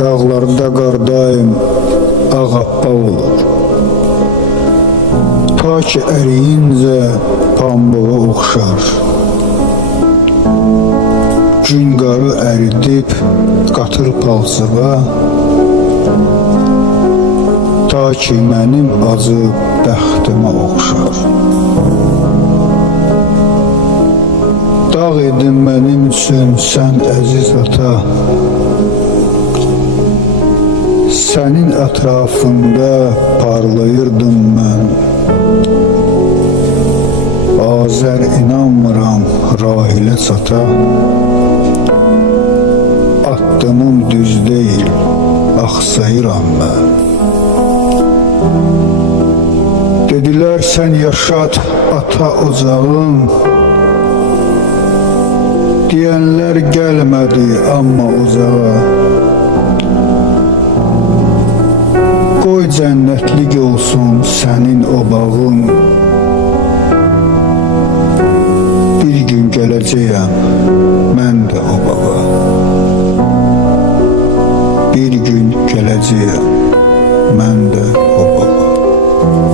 Dağlarda qardayım, ağappaq olur. Ta ki əriyincə pambığa oxşar. Gün qarı əridib qatır palçığa, ta ki mənim acı bəxtimə oxşar. Dağ edin mənim üçün sən əziz ata, sənin ətrafında parlayırdım mən. Azər inanmıram rahilə çata, addımım düz deyil, axsayıram mən. Dedilər sən yaşat ata ocağın, deyənlər gəlmədi amma uzağa. Qoy cənnətlik olsun sənin o bağın, bir gün gələcəyəm mən də o bağa. Bir gün gələcəyəm mən də o bağa.